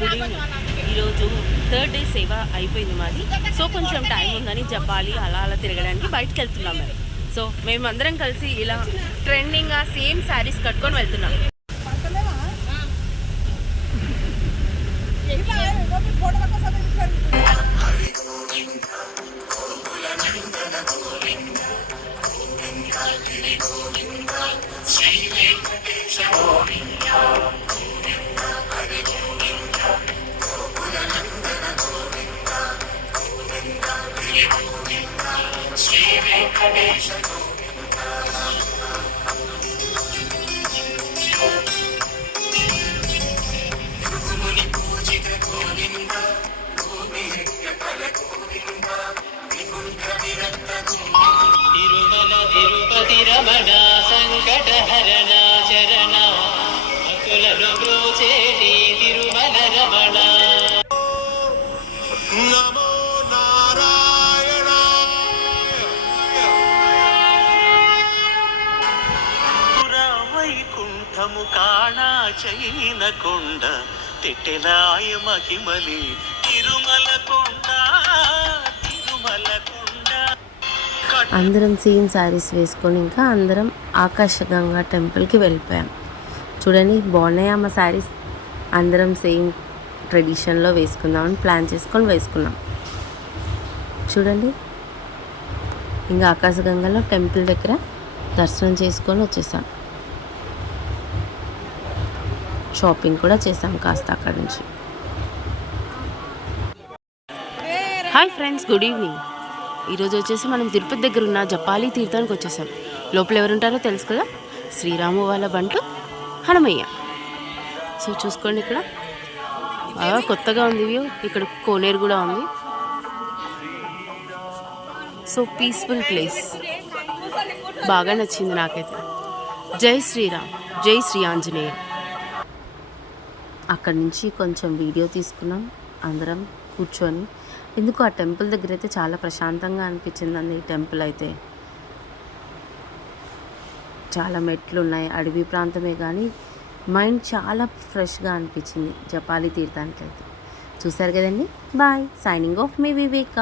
Good evening. ఈరోజు third day సేవ అయిపోయింది మాది. సో కొంచెం టైం ఉందని జపాలి అలా అలా తిరగడానికి బయటకు వెళ్తున్నాం మేము. సో మేమందరం కలిసి ఇలా ట్రెండింగ్గా సేమ్ శారీస్ కట్టుకొని వెళ్తున్నాం. తిరుపతి రమణ సంకటహరణ చరణ భక్తులను బ్రోచేటి తిరుమల రమణ. నమో నారాయణ. వైకుంఠము కాణా చైన కొండ తెట్టెలాయ మహిమలి తిరుమల కొండ తిరుమల కొండ. అందరం సేమ్ శారీస్ వేసుకొని ఇంకా అందరం ఆకాశగంగా టెంపుల్కి వెళ్ళిపోయాం. చూడండి బాగున్నాయి మా శారీస్. అందరం సేమ్ ట్రెడిషన్లో వేసుకుందామని ప్లాన్ చేసుకొని వేసుకున్నాం. చూడండి ఇంకా ఆకాశగంగలో టెంపుల్ దగ్గర దర్శనం చేసుకొని వచ్చేసాం. షాపింగ్ కూడా చేసాం కాస్త అక్కడి నుంచి. Hi friends, good evening. ఈరోజు వచ్చేసి మనం తిరుపతి దగ్గర ఉన్న జపాలి తీర్థానికి వచ్చేసాం. లోపల ఎవరుంటారో తెలుసు కదా, శ్రీరాము వాళ్ళ బంటు హనుమయ్య. సో చూసుకోండి, ఇక్కడ బాగా కొత్తగా ఉంది వ్యూ. ఇక్కడ కోనేరు కూడా ఉంది. సో పీస్ఫుల్ ప్లేస్, బాగా నచ్చింది నాకైతే. జై శ్రీరామ్, జై శ్రీ ఆంజనేయ. అక్కడి నుంచి కొంచెం వీడియో తీసుకున్నాం అందరం కూర్చొని. ఎందుకు ఆ టెంపుల్ దగ్గర అయితే చాలా ప్రశాంతంగా అనిపించిందండి. ఈ టెంపుల్ అయితే చాలా మెట్లు ఉన్నాయి, అడవి ప్రాంతమే కానీ మైండ్ చాలా ఫ్రెష్గా అనిపించింది జపాలి తీర్థానికి వెళ్తే. చూసారు కదండి. బాయ్, సైనింగ్ ఆఫ్ మీ వివేక.